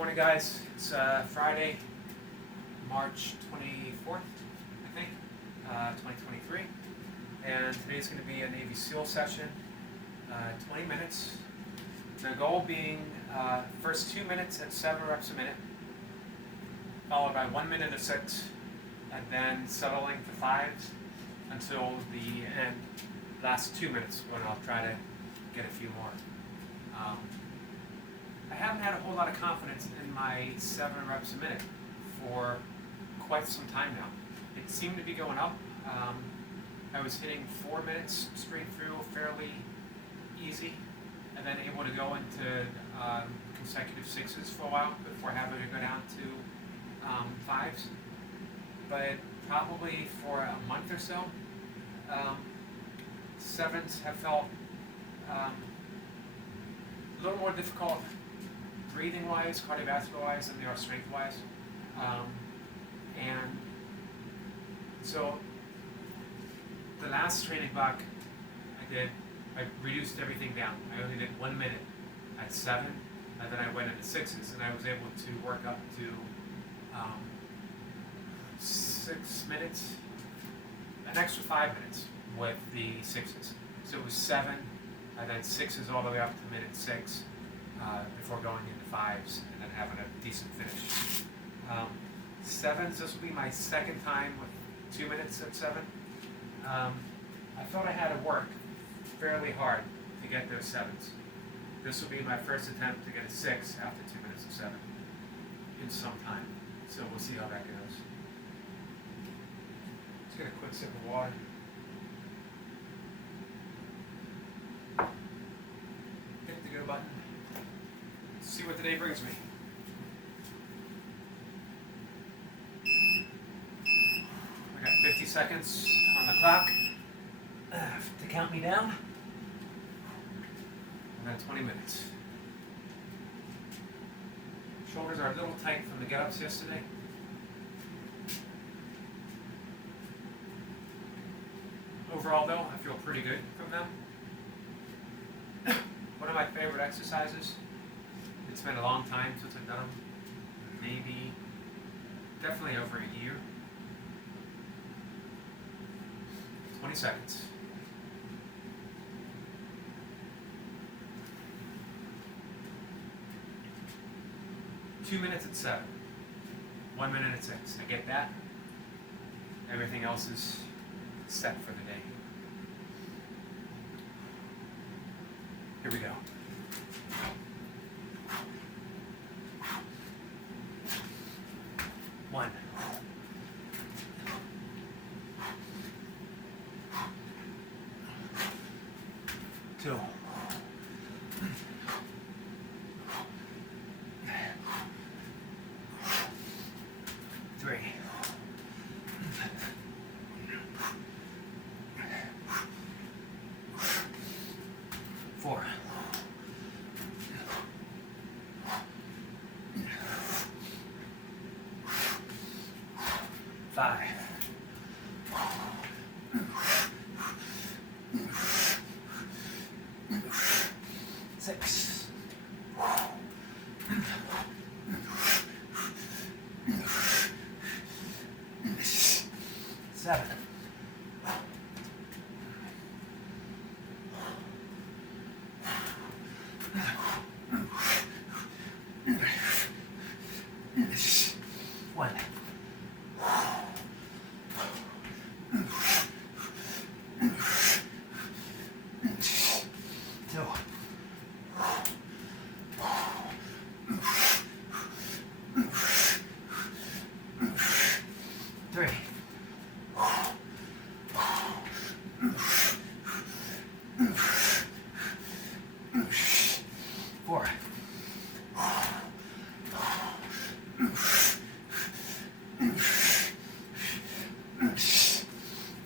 Morning, guys. It's Friday, March 24th, I think, 2023. And today's going to be a Navy SEAL session, 20 minutes. The goal being first 2 minutes at 7 reps a minute, followed by 1 minute of 6, and then settling to 5s until the end, last 2 minutes, when I'll try to get a few more. I haven't had a whole lot of confidence in my 7 reps a minute for quite some time now. It seemed to be going up. I was hitting 4 minutes straight through fairly easy, and then able to go into consecutive 6s for a while before having to go down to 5s. But probably for a month or so, 7s have felt a little more difficult breathing-wise, cardiovascular-wise, than they are strength-wise. And so the last training block I reduced everything down. I only did 1 minute at 7, and then I went into 6s, and I was able to work up to 6 minutes, an extra 5 minutes with the 6s. So it was 7, and then 6s all the way up to minute 6 before going into 5s, and then having a decent finish. 7s, this will be my second time with 2 minutes at 7. I thought I had to work fairly hard to get those 7s. This will be my first attempt to get a 6 after 2 minutes of 7 in some time. So we'll see how that goes. Let's get a quick sip of water. Hit the go button. See what the day brings me. I got 50 seconds on the clock to count me down. And then 20 minutes. Shoulders are a little tight from the get-ups yesterday. Overall, though, I feel pretty good from them. One of my favorite exercises. It's been a long time since I've done them. Maybe, definitely over a year. 20 seconds. Two minutes at 7. 1 minute at 6. I get that. Everything else is set for the day. Here we go. 1. 2. 3. 4. 5. 6. 7. 1. 2. 3. 4.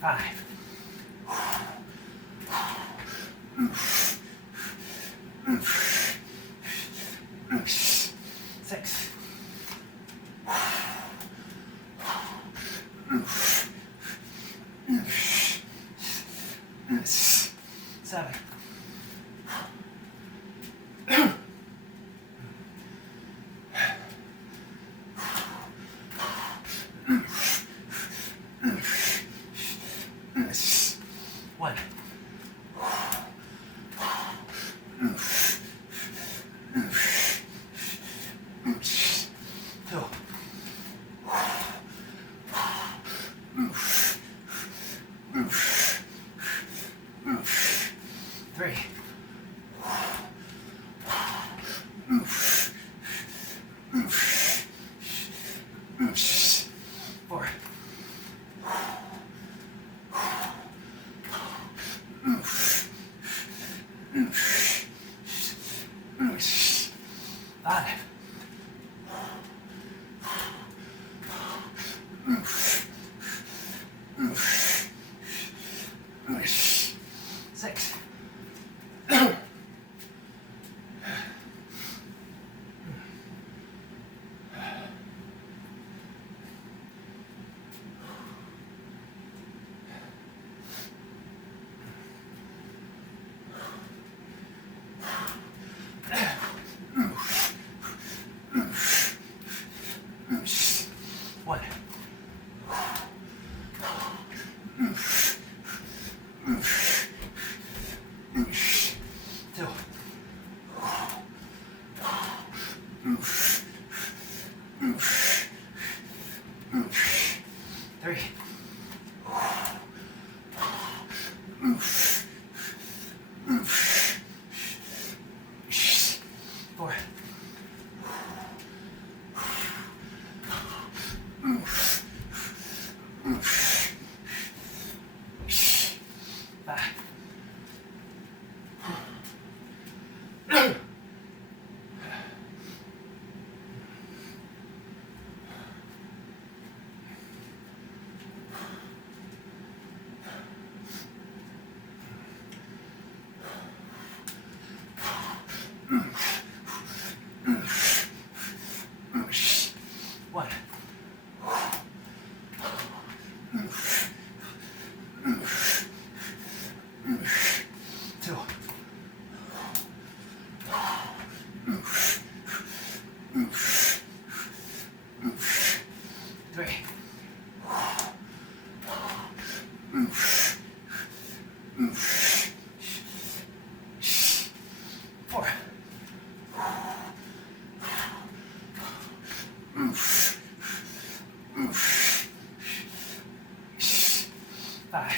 5. 6. 7. 8. 5, 6, 1. 2. 3. 4. 5. 1. 2. 3. 4. 5.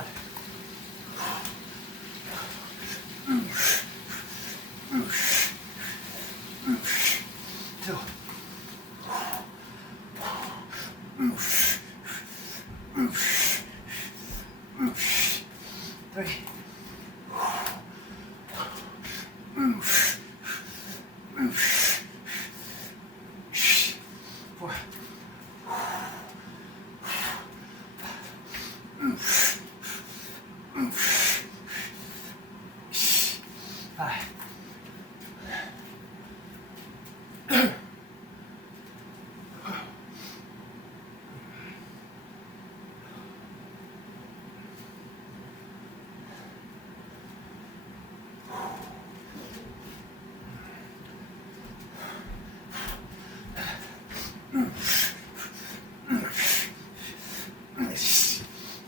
1. 2. 3. 4. 5.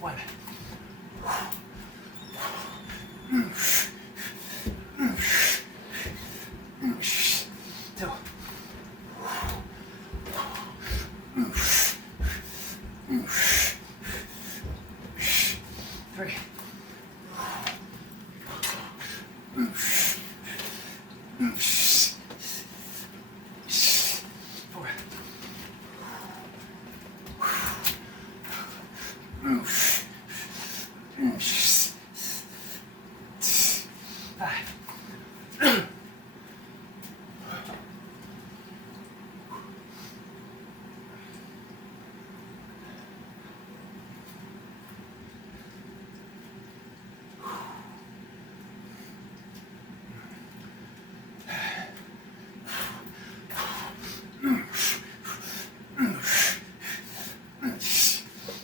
1. 2. 3. 4. 5.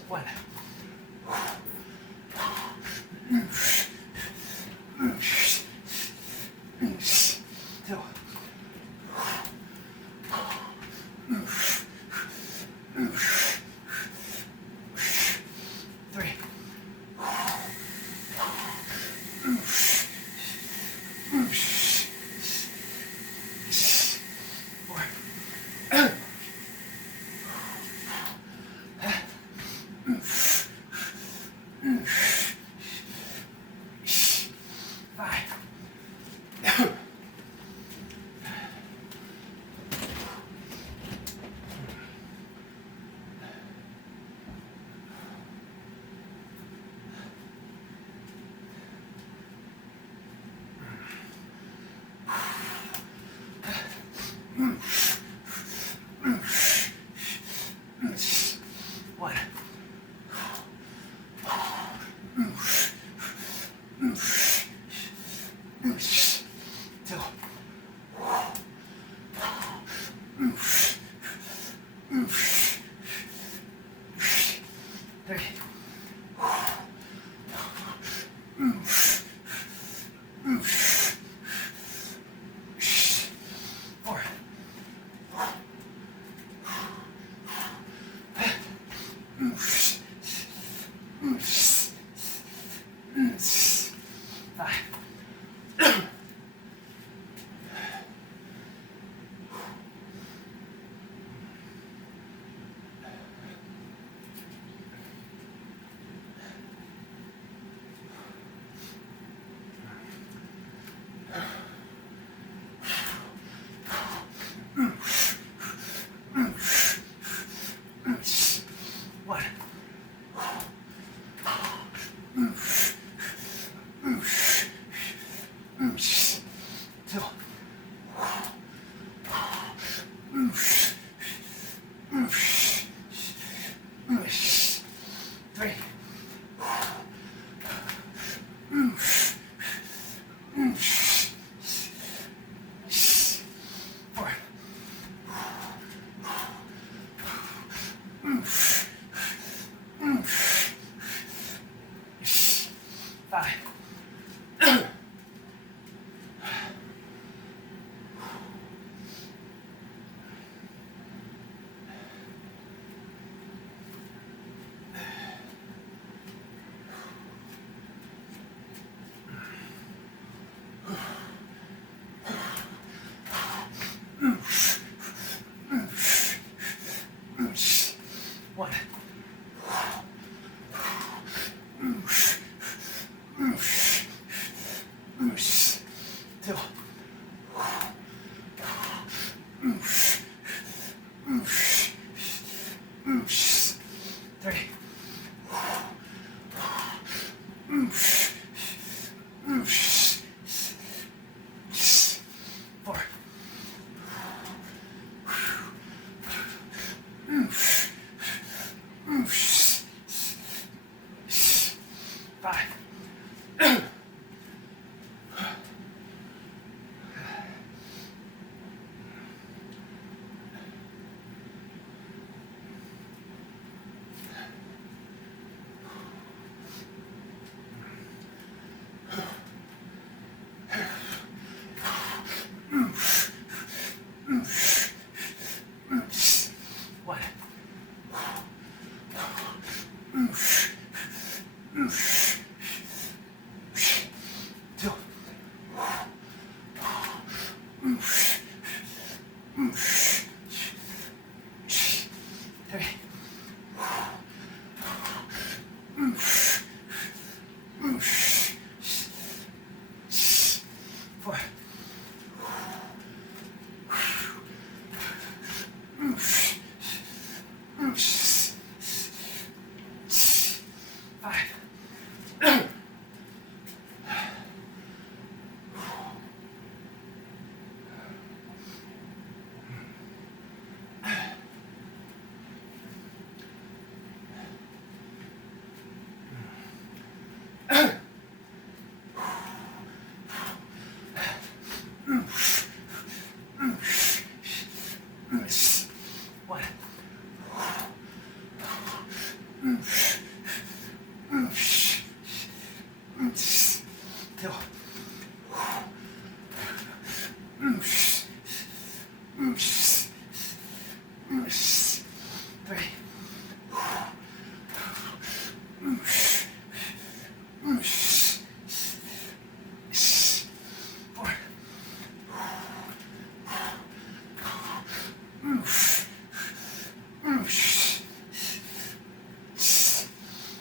1.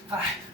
5.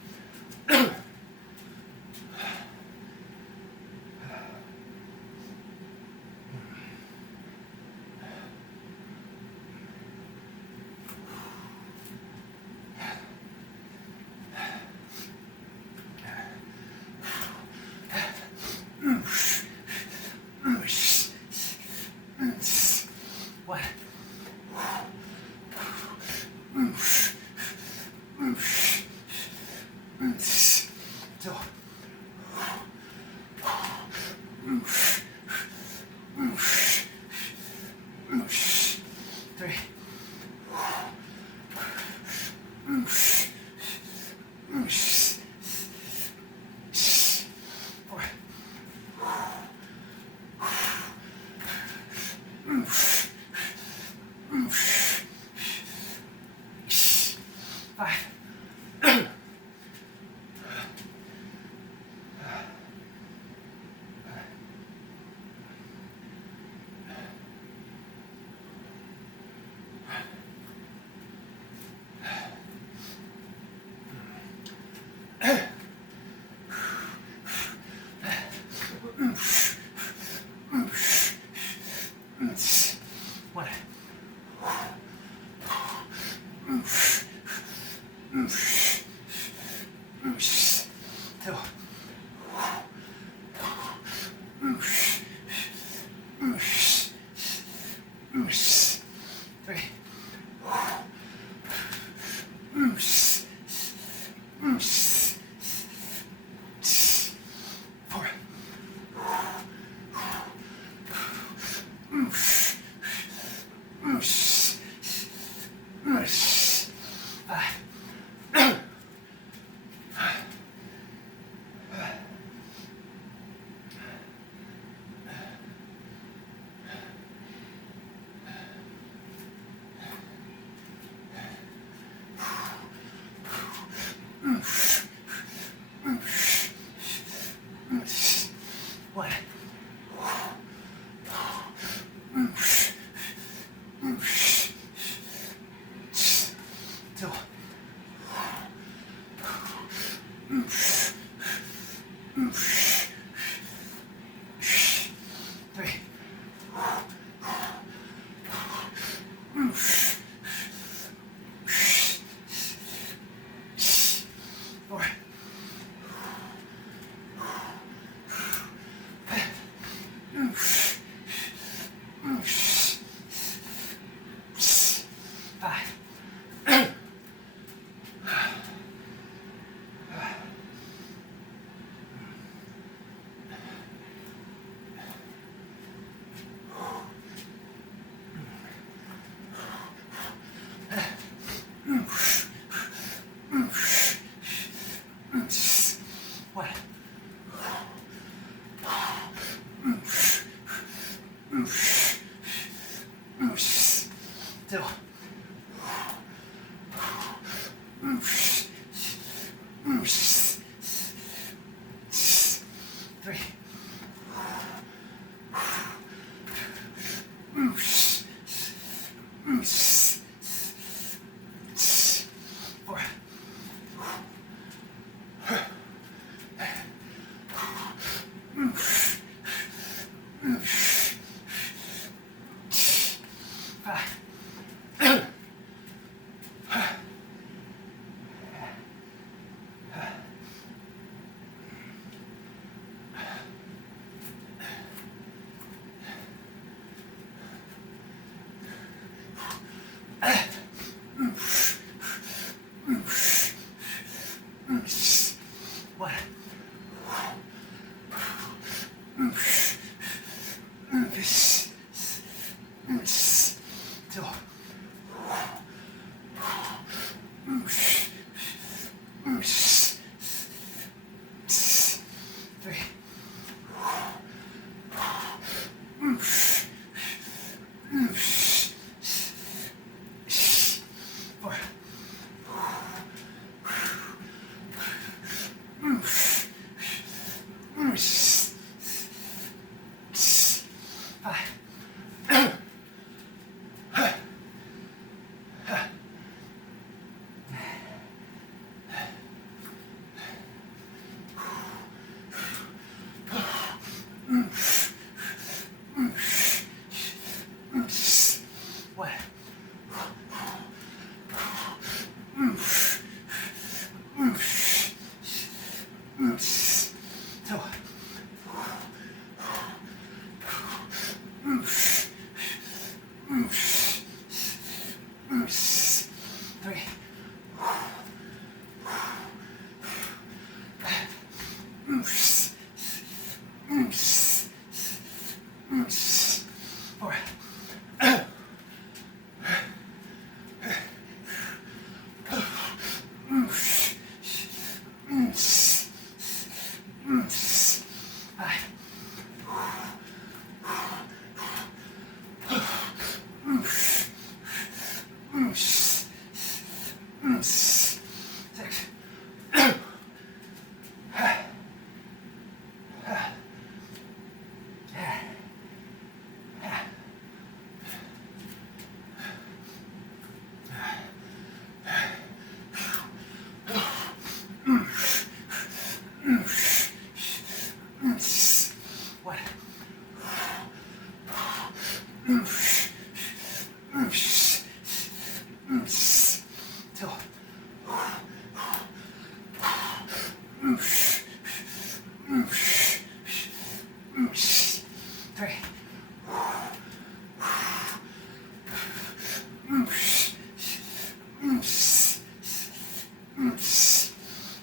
Three.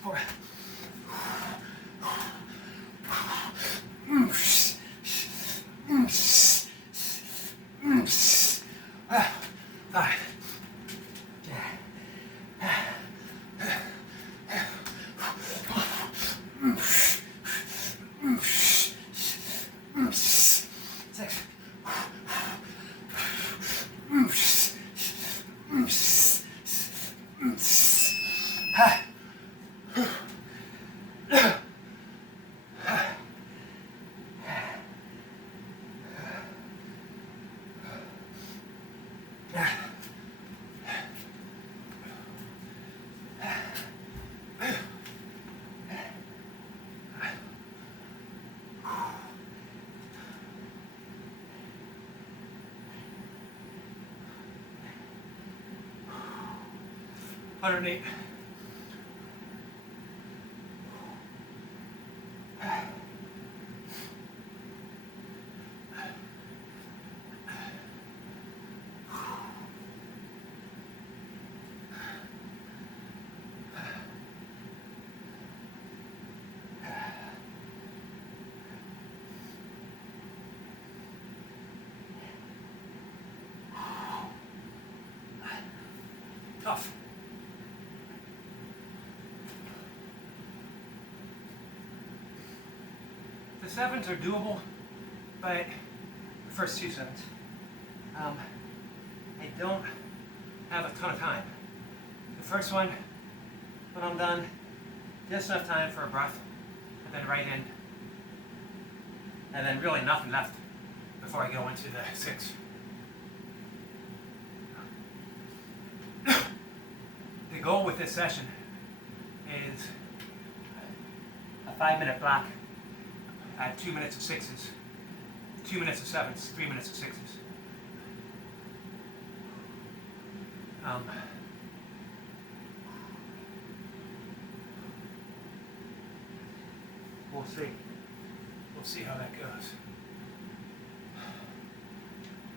4. 5. Underneath. Tough. The 7s are doable, but the first 2 7s. I don't have a ton of time. The first one, when I'm done, just enough time for a breath, and then right in, and then really nothing left before I go into the 6. The goal with this session is a 5-minute block at 2 minutes of 6s, 2 minutes of 7s, 3 minutes of 6s. We'll see. We'll see how that goes.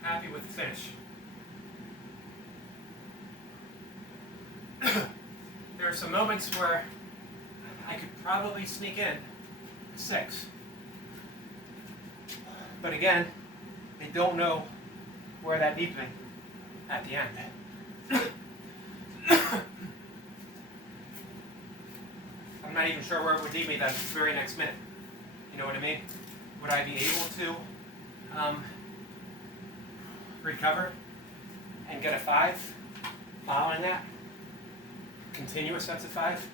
Happy with the finish. There are some moments where I could probably sneak in a 6. But again, I don't know where that leads me at the end. I'm not even sure where it would lead me that very next minute. You know what I mean? Would I be able to recover and get a 5 following that? Continuous sets of 5?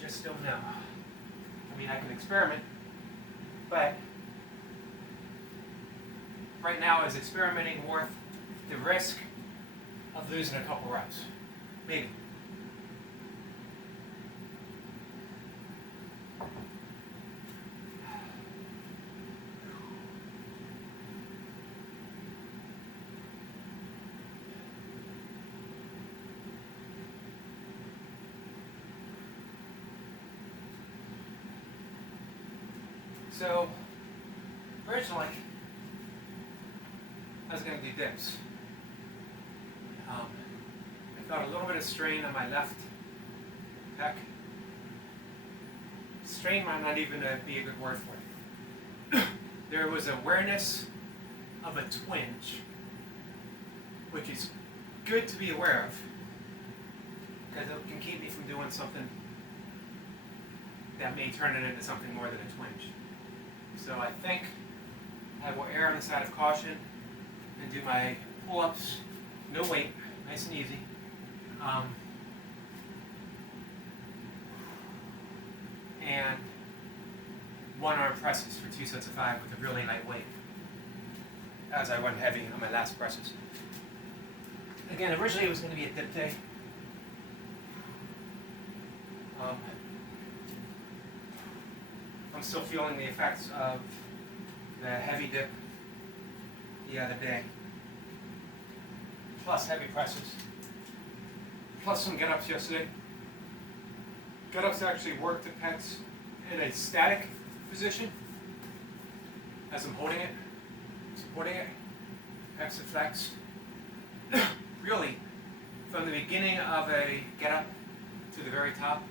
Just don't know. I mean, I can experiment, but right now is experimenting worth the risk of losing a couple reps? Maybe. So, originally, I was going to do dips. I felt a little bit of strain on my left pec. Strain might not even be a good word for it. There was awareness of a twinge, which is good to be aware of, because it can keep me from doing something that may turn it into something more than a twinge. So I think I will err on the side of caution and do my pull-ups, no weight, nice and easy. And 1-arm presses for 2 sets of 5 with a really light weight, as I went heavy on my last presses. Again, originally it was going to be a dip day. I'm still feeling the effects of the heavy dip the other day, plus heavy presses, plus some get-ups yesterday. Get-ups actually work the pecs in a static position as I'm holding it, supporting it. Pecs are flexed. Really, from the beginning of a get-up to the very top,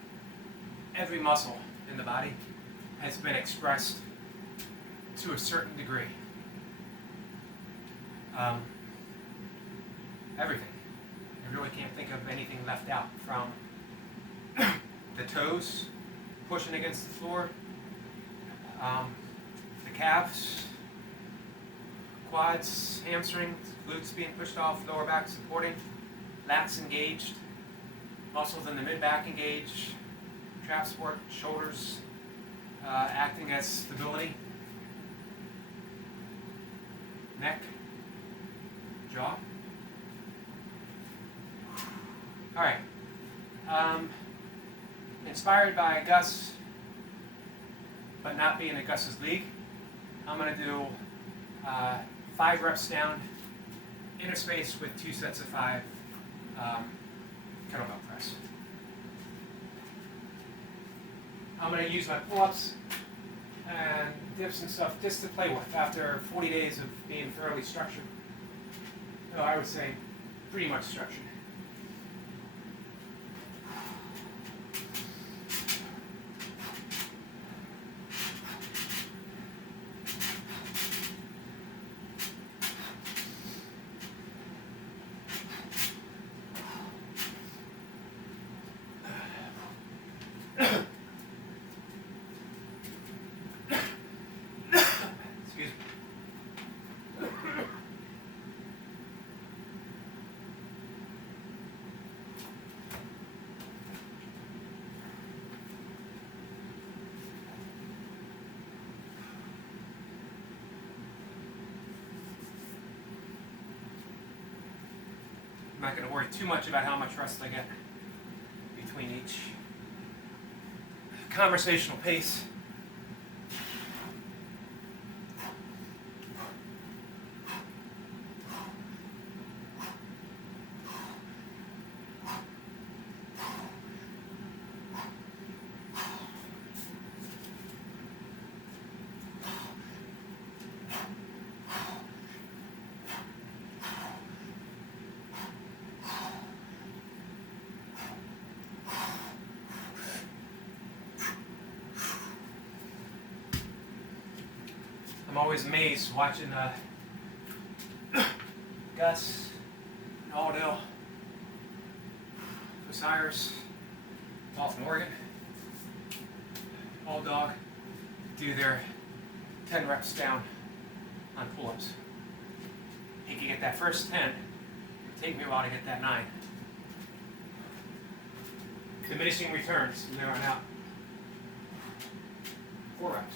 every muscle in the body has been expressed to a certain degree. Everything. I really can't think of anything left out, from the toes pushing against the floor, the calves, quads, hamstrings, glutes being pushed off, lower back supporting, lats engaged, muscles in the mid-back engaged, trap support, shoulders acting as stability, neck, jaw. All right. Inspired by Gus, but not being in Gus's league, I'm going to do 5 reps down, inner space with 2 sets of 5 kettlebell press. I'm going to use my pull-ups and dips and stuff just to play with after 40 days of being fairly structured. So I would say pretty much structured. Excuse me. I'm not going to worry too much about how much rest I get between each. Conversational pace. I'm always amazed watching Gus, and Aldell, Osiris, off in Oregon, Old Dog, do their 10 reps down on pull-ups. He can get that first 10, it'll take me a while to get that 9. Diminishing returns from there on out. 4 reps.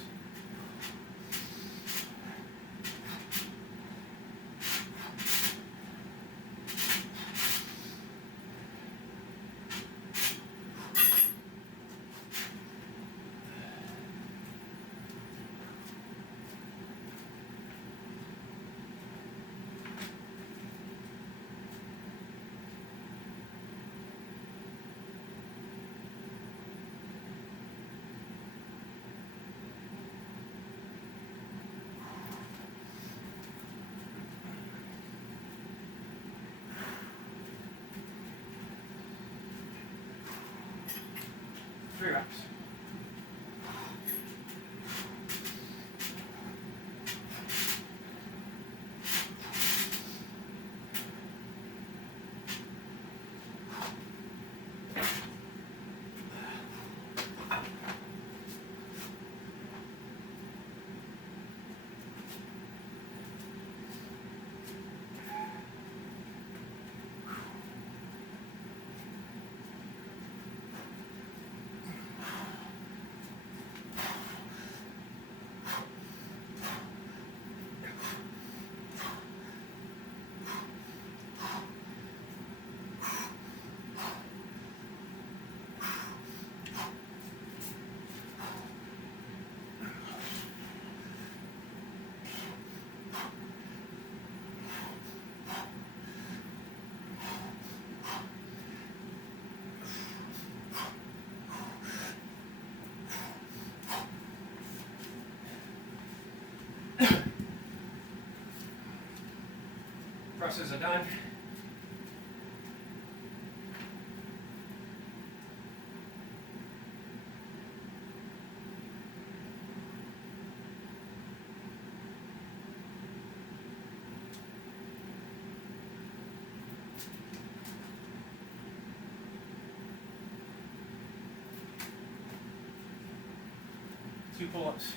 Three reps. boxes are done. Two pull-ups.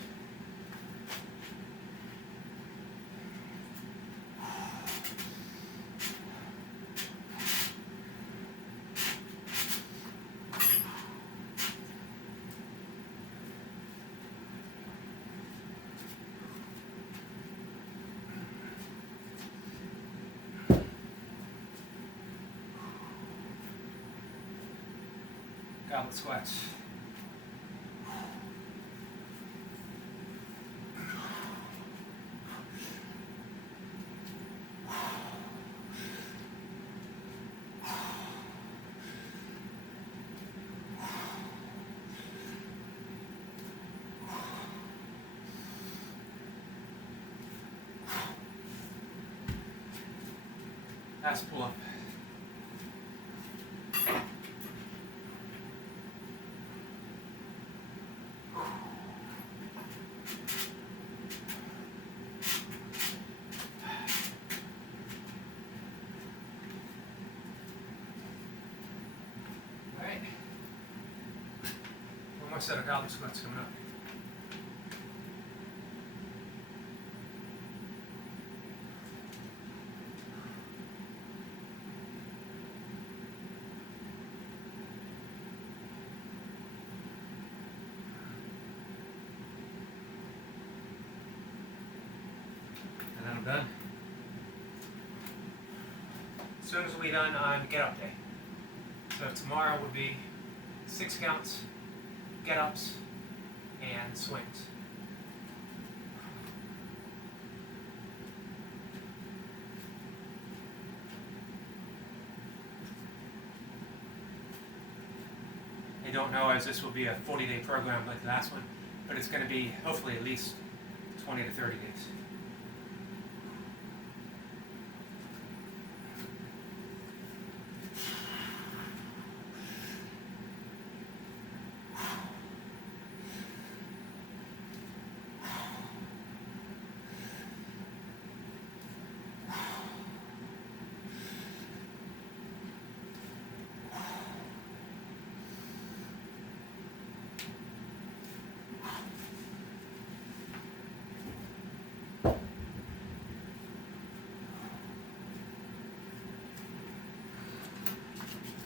Goblet squats. Last pull up. Alright. One more set of goblet squats coming up. And then I'm done. As soon as we're done on get up day. So tomorrow would be 6 counts, get ups, and swings. I don't know as this will be a 40-day program like the last one, but it's going to be hopefully at least 20 to 30 days.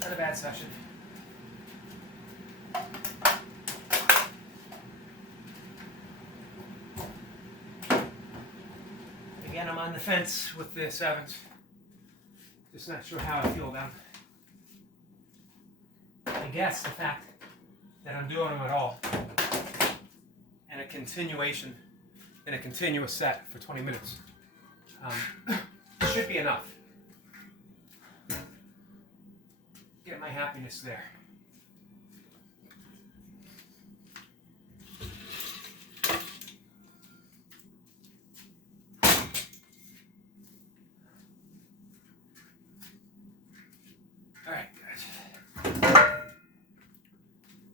Not a bad session. Again, I'm on the fence with the 7s. Just not sure how I feel about them. I guess the fact that I'm doing them at all and a continuation in a continuous set for 20 minutes should be enough. Get my happiness there. All right, guys.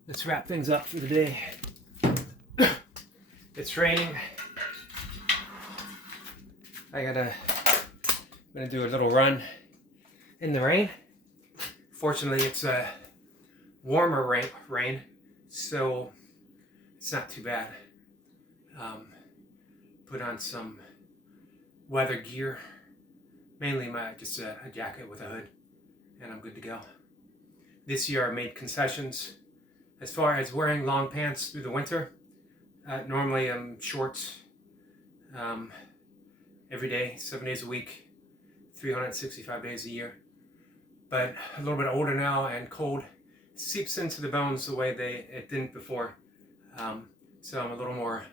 Let's wrap things up for the day. It's raining. I'm gonna do a little run in the rain. Fortunately, it's a warmer rain, so it's not too bad. Put on some weather gear, mainly just a jacket with a hood, and I'm good to go. This year I made concessions as far as wearing long pants through the winter. Normally I'm shorts every day, 7 days a week, 365 days a year. But a little bit older now and cold seeps into the bones the way it didn't before. So I'm a little more,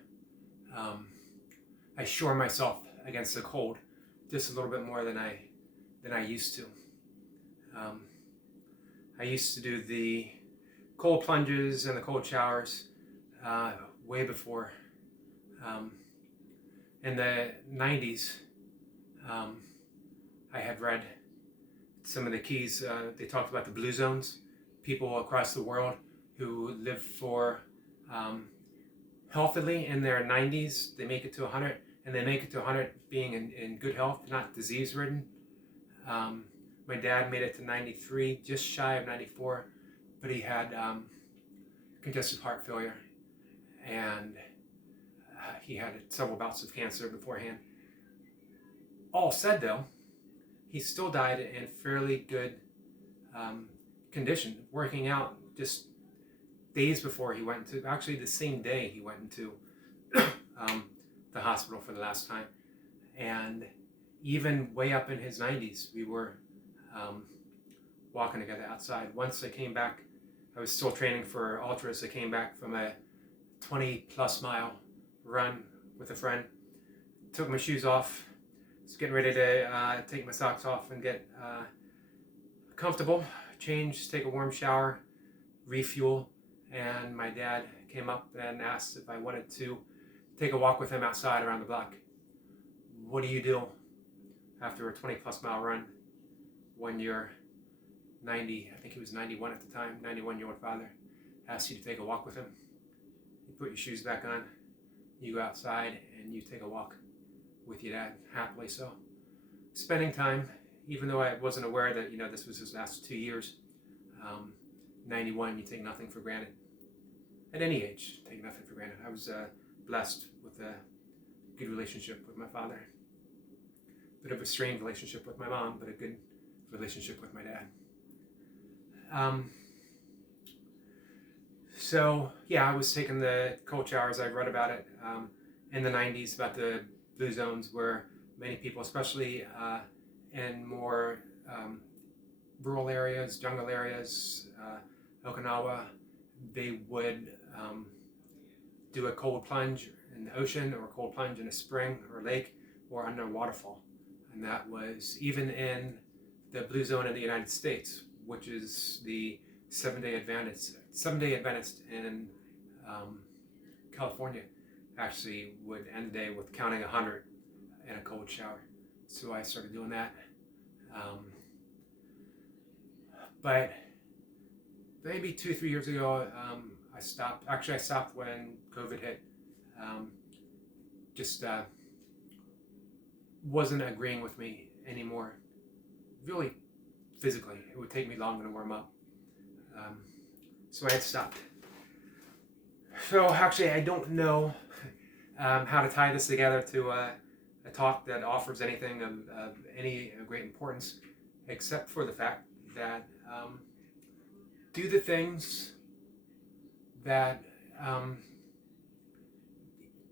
I shore myself against the cold just a little bit more than I used to. I used to do the cold plunges and the cold showers way before. In the 90s, I had read some of the keys. They talked about the blue zones, people across the world who live for healthily in their 90s. They make it to 100, and they make it to 100 being in good health, not disease-ridden. My dad made it to 93, just shy of 94, but he had congestive heart failure, and he had several bouts of cancer beforehand. All said, though, he still died in fairly good condition, working out just days before he went into, actually the same day he went into the hospital for the last time. And even way up in his 90s, we were walking together outside. Once I came back, I was still training for ultras. I came back from a 20+ mile run with a friend, took my shoes off, was getting ready to take my socks off and get comfortable, change, take a warm shower, refuel, and my dad came up and asked if I wanted to take a walk with him outside around the block. What do you do after a 20+ mile run when you're 90, I think he was 91 at the time, 91-year-old father, asks you to take a walk with him? You put your shoes back on, you go outside, and you take a walk with your dad, happily so. Spending time, even though I wasn't aware that, this was his last 2 years. 91, you take nothing for granted. At any age, take nothing for granted. I was blessed with a good relationship with my father. Bit of a strained relationship with my mom, but a good relationship with my dad. So yeah, I was taking the cold showers. I read about it in the 90s, about the blue zones, where many people, especially in more rural areas, jungle areas, Okinawa, they would do a cold plunge in the ocean, or a cold plunge in a spring or lake, or under a waterfall. And that was even in the blue zone in the United States, which is the Seventh-day Adventist in California, actually would end the day with counting 100 in a cold shower. So I started doing that. But maybe 2-3 years ago, I stopped. Actually, I stopped when COVID hit. Just wasn't agreeing with me anymore. Really, physically, it would take me longer to warm up. So I had stopped. So actually, I don't know how to tie this together to a talk that offers anything of any great importance, except for the fact that do the things that,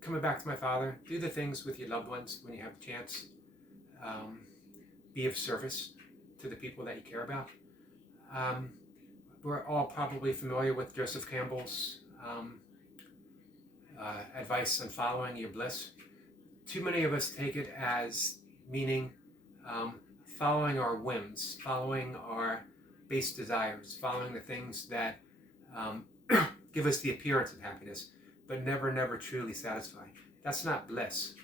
coming back to my father, do the things with your loved ones when you have the chance. Be of service to the people that you care about. We're all probably familiar with Joseph Campbell's advice on following your bliss. Too many of us take it as meaning following our whims, following our base desires, following the things that give us the appearance of happiness, but never truly satisfy. That's not bliss.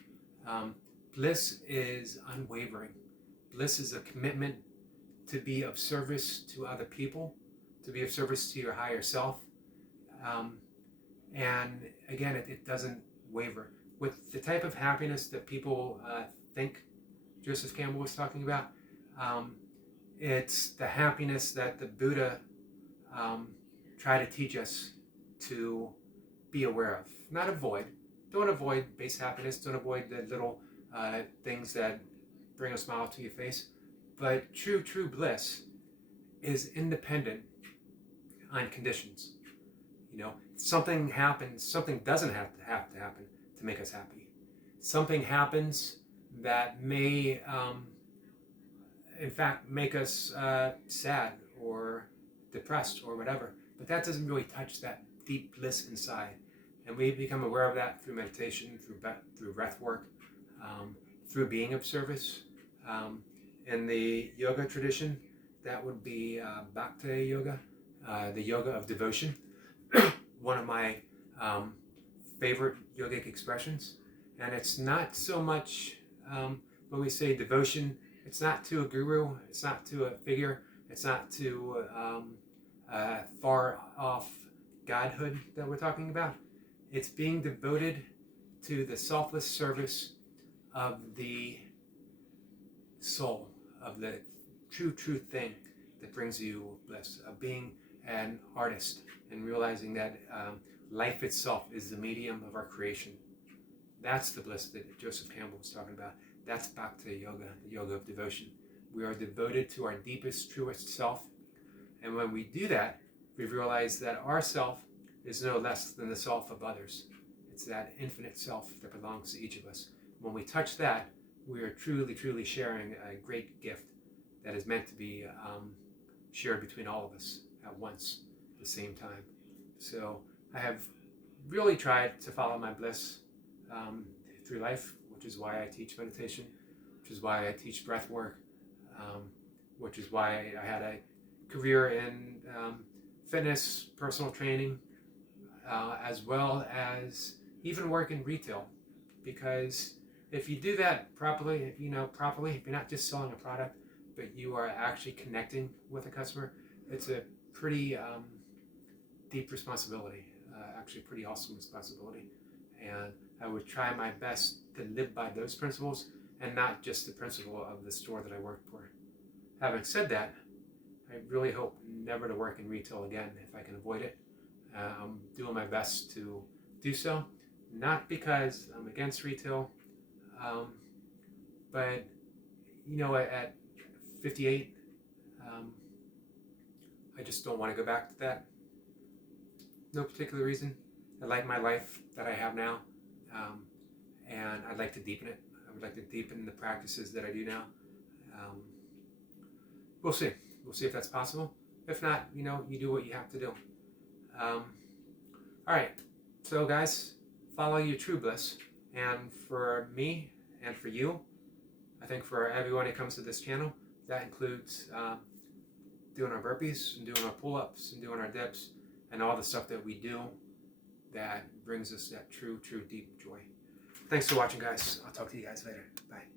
Bliss is unwavering. Bliss is a commitment to be of service to other people, to be of service to your higher self. And again, it doesn't waver. With the type of happiness that people think Joseph Campbell was talking about, it's the happiness that the Buddha tried to teach us to be aware of, not avoid. Don't avoid base happiness. Don't avoid the little things that bring a smile to your face. But true bliss is independent on conditions. Something happens. Something doesn't have to happen to make us happy. Something happens that may, in fact, make us sad or depressed or whatever. But that doesn't really touch that deep bliss inside. And we become aware of that through meditation, through breath work, through being of service. In the yoga tradition, that would be Bhakti yoga, the yoga of devotion. One of my favorite yogic expressions. And it's not so much when we say devotion It's not to a guru. It's not to a figure. It's not to far off godhood that we're talking about. It's being devoted to the selfless service of the soul, of the true thing that brings you bliss, of being an artist and realizing that life itself is the medium of our creation. That's the bliss that Joseph Campbell was talking about. That's Bhakti Yoga, the yoga of devotion. We are devoted to our deepest, truest self. And when we do that, we realize that our self is no less than the self of others. It's that infinite self that belongs to each of us. When we touch that, we are truly sharing a great gift that is meant to be shared between all of us at once, at the same time. So I have really tried to follow my bliss through life, which is why I teach meditation, which is why I teach breath work, which is why I had a career in fitness, personal training, as well as even work in retail. Because if you do that properly, if you're not just selling a product, but you are actually connecting with a customer, it's a pretty deep responsibility, actually pretty awesome responsibility. And I would try my best to live by those principles and not just the principle of the store that I worked for. Having said that, I really hope never to work in retail again if I can avoid it. I'm doing my best to do so, not because I'm against retail, but at 58, I just don't want to go back to that. No particular reason. I like my life that I have now, and I'd like to deepen it. I would like to deepen the practices that I do now. We'll see. We'll see if that's possible. If not, you do what you have to do. All right. So guys, follow your true bliss. And for me and for you, I think for everyone who comes to this channel, that includes doing our burpees and doing our pull-ups and doing our dips and all the stuff that we do that brings us that true deep joy. Thanks for watching, guys. I'll talk to you guys later. Bye.